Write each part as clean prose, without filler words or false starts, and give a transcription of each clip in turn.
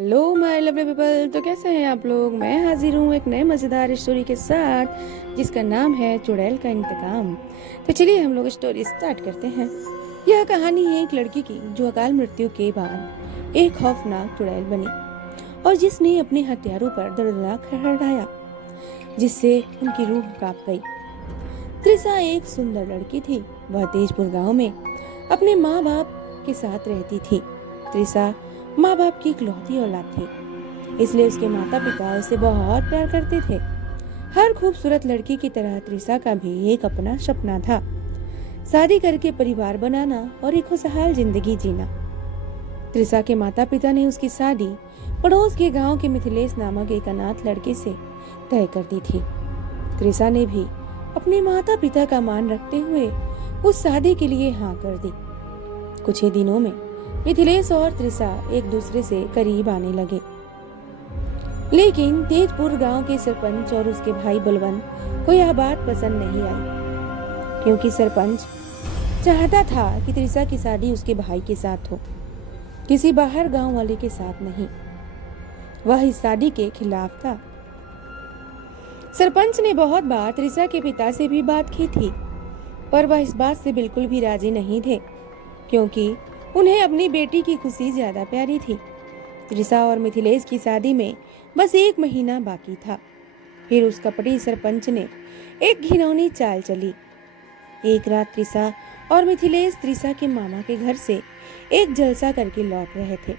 Hello my lovely people. तो कैसे हैं आप लोग। मैं हाजिर हूँ एक नए मज़ेदार स्टोरी के साथ जिसका नाम है चुड़ैल का इंतकाम। तो चलिए हम लोग स्टोरी स्टार्ट करते हैं। यह कहानी है एक लड़की की जो अकाल मृत्यु के बाद एक खौफनाक चुड़ैल बनी और जिसने अपने हथियारों पर दर्दनाक हड़ाया जिससे उनकी रूह कांप गई। त्रिसा एक सुंदर लड़की थी। वह तेजपुर गांव में अपने माँ बाप के साथ रहती थी। त्रिसा माँ बाप की इकलौती औलाद थी, इसलिए उसके माता पिता उसे बहुत प्यार करते थे। हर खूबसूरत लड़की की तरह त्रिसा का भी एक अपना सपना था, शादी करके परिवार बनाना और एक खुशहाल जिंदगी जीना। त्रिसा के माता पिता ने उसकी शादी पड़ोस के गांव के मिथिलेश नामक एक अनाथ लड़के से तय कर दी थी। त्रिसा ने भी अपने माता पिता का मान रखते हुए उस शादी के लिए हाँ कर दी। कुछ ही दिनों में मिथिलेश और त्रिसा एक दूसरे से करीब आने लगे, लेकिन तेजपुर गांव के सरपंच और उसके भाई बलवंत को यह बात पसंद नहीं आई, क्योंकि सरपंच चाहता था कि त्रिसा की शादी उसके भाई के साथ हो, किसी बाहर गांव वाले के साथ नहीं। वह इस शादी के खिलाफ था। सरपंच ने बहुत बार त्रिसा के पिता से भी बात की थी, पर वह इस बात से बिल्कुल भी राजी नहीं थे, क्योंकि उन्हें अपनी बेटी की खुशी ज्यादा प्यारी थी। त्रिसा और मिथिलेश की शादी में बस 1 महीना बाकी था। फिर उस कपटी सरपंच ने एक घिनौनी चाल चली। एक रात त्रिसा और मिथिलेश त्रिसा के मामा के घर से एक जलसा करके लौट रहे थे।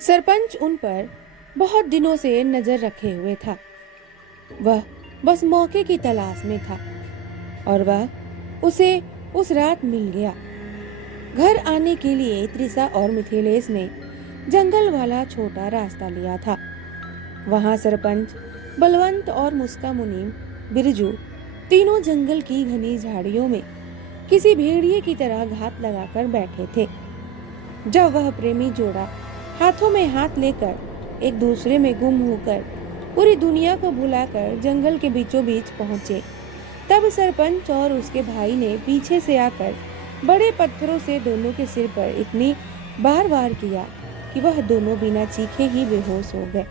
सरपंच उन पर बहुत दिनों से नजर रखे हुए था। वह बस मौके की तलाश में था और वह उसे उस रात मिल गया। घर आने के लिए त्रिसा और मिथिलेश ने जंगल वाला छोटा रास्ता लिया था। वहां सरपंच बलवंत और मुस्का मुनीम बिरजू तीनों जंगल की घनी झाड़ियों में किसी भेड़िए की तरह घात लगाकर बैठे थे। जब वह प्रेमी जोड़ा हाथों में हाथ लेकर एक दूसरे में गुम होकर पूरी दुनिया को भुलाकर जंगल के बीचों बीच पहुंचे, तब सरपंच और उसके भाई ने पीछे से आकर बड़े पत्थरों से दोनों के सिर पर इतनी बार बार किया कि वह दोनों बिना चीखे ही बेहोश हो गए।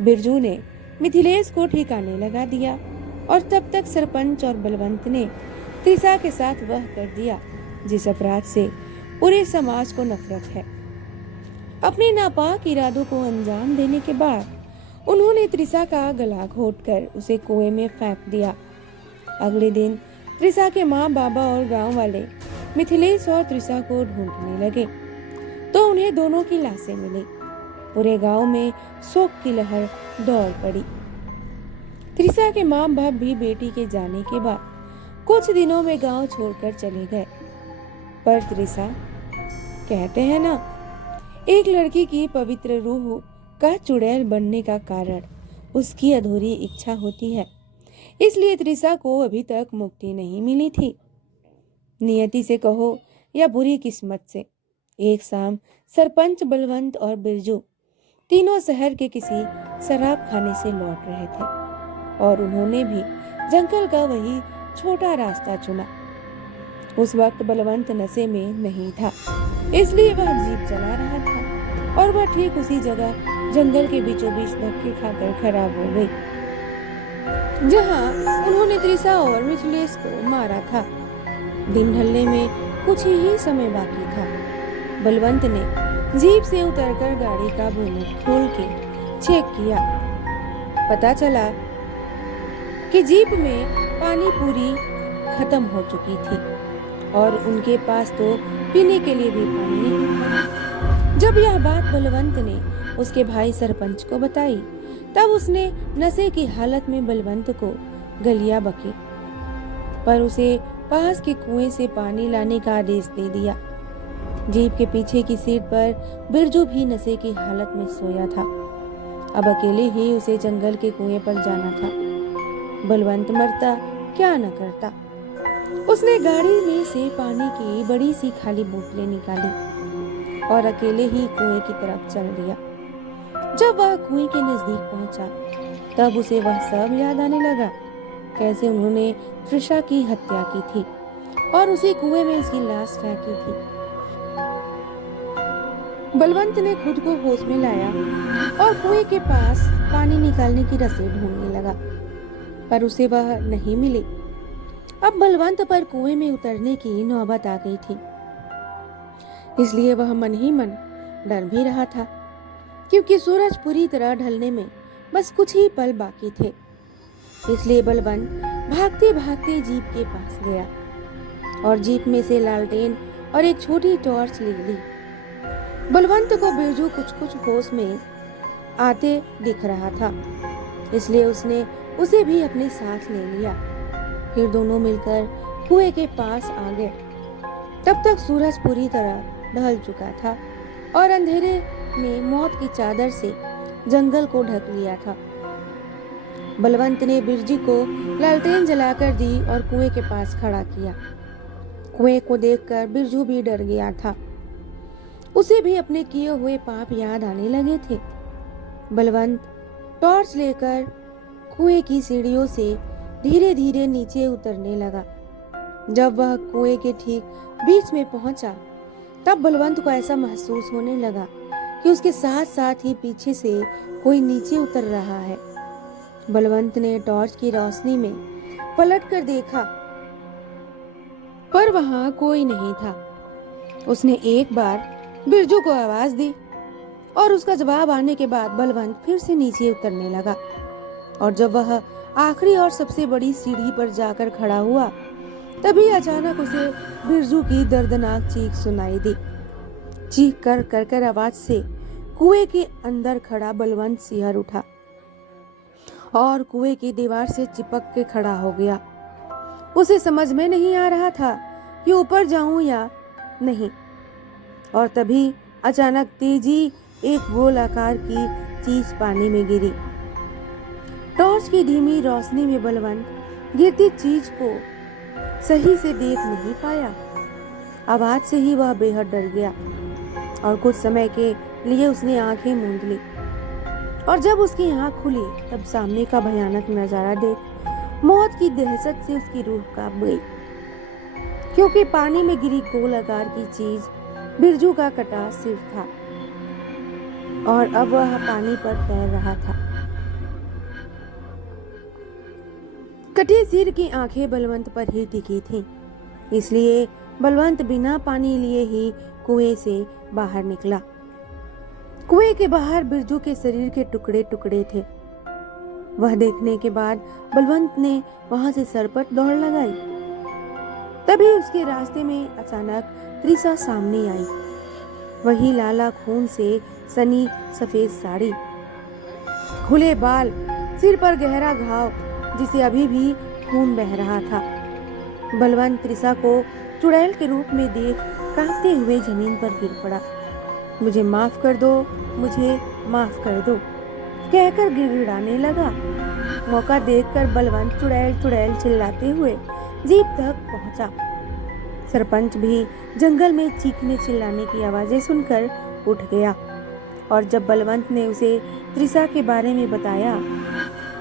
बिरजू ने मिथिलेश को ठिकाने लगा दिया और तब तक सरपंच और बलवंत ने त्रिसा के साथ वह कर दिया जिस अपराध से पूरे समाज को नफरत है। अपने नापाक इरादों को अंजाम देने के बाद उन्होंने त्रिसा का गला घोंटकर उसे कुएं में फेंक दिया। अगले दिन त्रिसा के माँ बाबा और गांव वाले मिथिलेश और त्रिसा को ढूंढने लगे तो उन्हें दोनों की लाशें मिली। पूरे गांव में शोक की लहर दौड़ पड़ी। त्रिसा के माँ बाप भी बेटी के जाने के बाद कुछ दिनों में गांव छोड़कर चले गए। पर त्रिसा, कहते हैं ना, एक लड़की की पवित्र रूह का चुड़ैल बनने का कारण उसकी अधूरी इच्छा होती है, इसलिए त्रिसा को अभी तक मुक्ति नहीं मिली थी। नियति से कहो या बुरी किस्मत से, एक शाम सरपंच बलवंत और बिरजू तीनों शहर के किसी शराब खाने से लौट रहे थे और उन्होंने भी जंगल का वही छोटा रास्ता चुना। उस वक्त बलवंत नशे में नहीं था, इसलिए वह जीप चला रहा था और वह ठीक उसी जगह जंगल के बीचों बीच धक्के खाकर खराब हो गई जहां उन्होंने त्रिसा और मिथिलेश को मारा था। दिन ढलने में कुछ ही समय बाकी था। बलवंत ने जीप से उतरकर गाड़ी का बोनट खोल के चेक किया। पता चला कि जीप में पानी पूरी खत्म हो चुकी थी और उनके पास तो पीने के लिए भी पानी नहीं था। जब यह बात बलवंत ने उसके भाई सरपंच को बताई, तब उसने नशे की हालत में बलवंत को गलियां बकी, पर उसे पास के कुएं से पानी लाने का आदेश दे दिया। जीप के पीछे की सीट पर बिरजू भी नशे की हालत में सोया था। अब अकेले ही उसे जंगल के कुएं पर जाना था। बलवंत मरता क्या न करता। उसने गाड़ी में से पानी की बड़ी सी खाली बोतलें निकाली और अकेले ही कुएं की तरफ चल दिया। जब वह कुएं के नजदीक पहुंचा, तब उसे वह सब याद आने लगा, कैसे उन्होंने त्रिसा की हत्या की थी और उसी कुएं में उसकी लाश फेंकी थी। बलवंत ने खुद को होश में लाया और कुएं के पास पानी निकालने की रस्सी ढूंढने लगा, पर उसे वह नहीं मिली। अब बलवंत पर कुएं में उतरने की नौबत आ गई थी, इसलिए वह मन ही मन डर भी रहा था, क्योंकि सूरज पूरी तरह ढलने में बस कुछ ही पल बाकी थे। इसलिए बलवंत भागते भागते जीप के पास गया और जीप में से लालटेन और एक छोटी टॉर्च ले ली। बलवंत को बिरजू कुछ कुछ होश में आते दिख रहा था, इसलिए उसने उसे भी अपने साथ ले लिया। फिर दोनों मिलकर कुएं के पास आ गए। तब तक सूरज पूरी तरह ढल चुका था और अंधेरे ने मौत की चादर से जंगल को ढक लिया था। बलवंत ने बिरजी को लालटेन जलाकर दी और कुएं के पास खड़ा किया। कुएं को देखकर बिरजू भी डर गया था। उसे भी अपने किए हुए पाप याद आने लगे थे। बलवंत टॉर्च लेकर कुएं की सीढ़ियों से धीरे धीरे नीचे उतरने लगा। जब वह कुएं के ठीक बीच में पहुंचा, तब बलवंत को ऐसा महसूस होने लगा कि उसके साथ साथ ही पीछे से कोई नीचे उतर रहा है। बलवंत ने टॉर्च की रोशनी में पलट कर देखा, पर वहां कोई नहीं था। उसने एक बार बिरजू को आवाज दी और उसका जवाब आने के बाद बलवंत फिर से नीचे उतरने लगा। और जब वह आखिरी और सबसे बड़ी सीढ़ी पर जाकर खड़ा हुआ, तभी अचानक उसे बिरजू की दर्दनाक चीख सुनाई दी। चीख कर कर आवाज से कुएं के अंदर खड़ा बलवंत सिहर उठा और कुएं की दीवार से चिपक के खड़ा हो गया। उसे समझ में नहीं आ रहा था कि ऊपर जाऊं या नहीं। और तभी अचानक तेजी एक गोल आकार की चीज पानी में गिरी। टॉर्च की धीमी रोशनी में बलवंत गिरती चीज को सही से देख नहीं पाया। आवाज से ही वह बेहद डर गया और कुछ समय के लिए उसने आंखें मूंद ली। और जब उसकी आंख खुली, तब सामने का भयानक नजारा देख मौत की दहशत से उसकी रूह कांप गई, क्योंकि पानी में गिरी गोल आकार की चीज बिरजू का कटा सिर था और अब वह पानी पर तैर रहा था। कटे सिर की आंखें बलवंत पर ही टिकी थीं, इसलिए बलवंत बिना पानी लिए ही कुएं से बाहर निकला। कुएं के बाहर बिरजू के शरीर के टुकड़े टुकड़े थे। वह देखने के बाद बलवंत ने वहां से सरपट दौड़ लगाई। तभी उसके रास्ते में अचानक त्रिसा सामने आई। वही लाला खून से सनी सफेद साड़ी, खुले बाल, सिर पर गहरा घाव जिसे अभी भी खून बह रहा था। बलवंत त्रिसा को चुड़ैल के रूप में देख कांपते हुए जमीन पर गिर पड़ा। मुझे माफ कर दो, मुझे माफ कर दो कहकर गिड़गिड़ाने लगा। मौका देखकर बलवंत चुड़ैल चुड़ैल चिल्लाते हुए जीप तक पहुंचा। सरपंच भी जंगल में चीखने चिल्लाने की आवाजें सुनकर उठ गया और जब बलवंत ने उसे त्रिसा के बारे में बताया,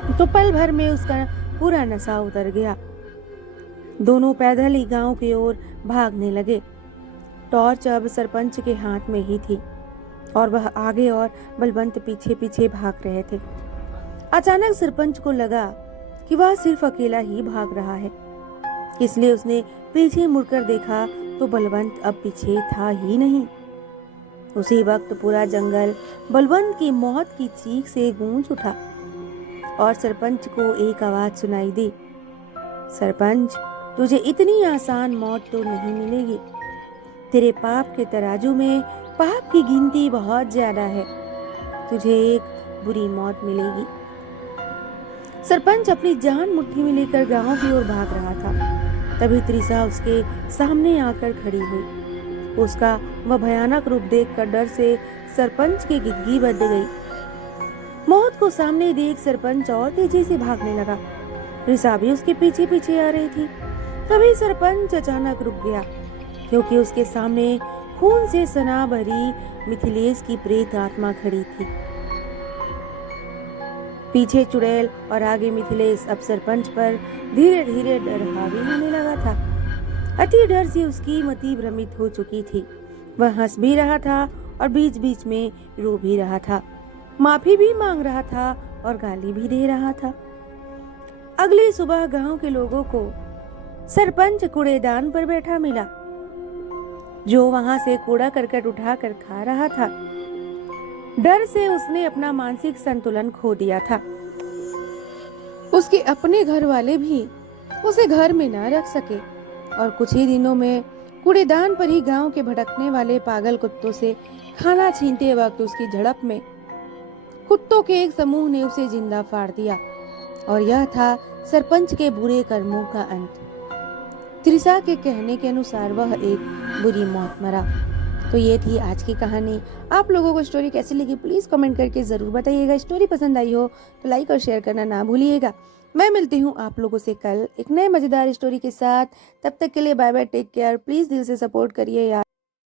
तो पल भर में उसका पूरा नशा उतर गया। दोनों पैदल ही गांव की ओर भागने लगे। टॉर्च अब सरपंच के हाथ में ही थी और वह आगे और बलवंत पीछे पीछे भाग रहे थे। अचानक सरपंच को लगा कि वह सिर्फ अकेला ही भाग रहा है, इसलिए उसने पीछे मुड़कर देखा तो बलवंत अब पीछे था ही नहीं। उसी वक्त पूरा जंगल बलवंत की मौत की चीख से गूंज उठा और सरपंच को एक आवाज सुनाई दी, सरपंच, तुझे इतनी आसान मौत तो नहीं मिलेगी। तेरे पाप के तराजू में पाप की गिनती बहुत ज्यादा है। तुझे एक बुरी मौत मिलेगी। सरपंच अपनी जान मुट्ठी में लेकर गांव की ओर भाग रहा था। तभी त्रिसा उसके सामने आकर खड़ी हुई। उसका वह भयानक रूप देखकर डर से सरपंच की गिग्गी बढ़ गई। मौत को सामने देख सरपंच और तेजी से भागने लगा। त्रिसा भी उसके पीछे पीछे आ रही थी। तभी सरपंच अचानक रुक गया, क्योंकि उसके सामने खून से सना भरी मिथिलेश की प्रेत आत्मा खड़ी थी। पीछे चुड़ैल और आगे मिथिलेश अब सरपंच पर धीरे धीरे डर हावी होने लगा था। अति डर से उसकी मति भ्रमित हो चुकी थी। वह हंस भी रहा था और बीच बीच में रो भी रहा था, माफी भी मांग रहा था और गाली भी दे रहा था। अगली सुबह गांव के लोगों को सरपंच कूड़ेदान पर बैठा मिला, जो वहां से कूड़ा करकट उठाकर खा रहा था। डर से उसने अपना मानसिक संतुलन खो दिया था। उसके अपने घर वाले भी उसे घर में न रख सके और कुछ ही दिनों में कूड़ेदान पर ही गांव के भटकने वाले पागल कुत्तों से खाना छीनते वक्त उसकी झड़प में कुत्तों के एक समूह ने उसे जिंदा फाड़ दिया और यह था सरपंच के बुरे कर्मों का अंत। त्रिशा के कहने के अनुसार वह एक बुरी मौत मरा। तो ये थी आज की कहानी। आप लोगों को स्टोरी कैसी लगी प्लीज कमेंट करके जरूर बताइएगा। स्टोरी पसंद आई हो तो लाइक और शेयर करना ना भूलिएगा। मैं मिलती हूँ आप लोगों से कल एक नए मजेदार स्टोरी के साथ। तब तक के लिए bye bye, take care. Please दिल से सपोर्ट करिए यार।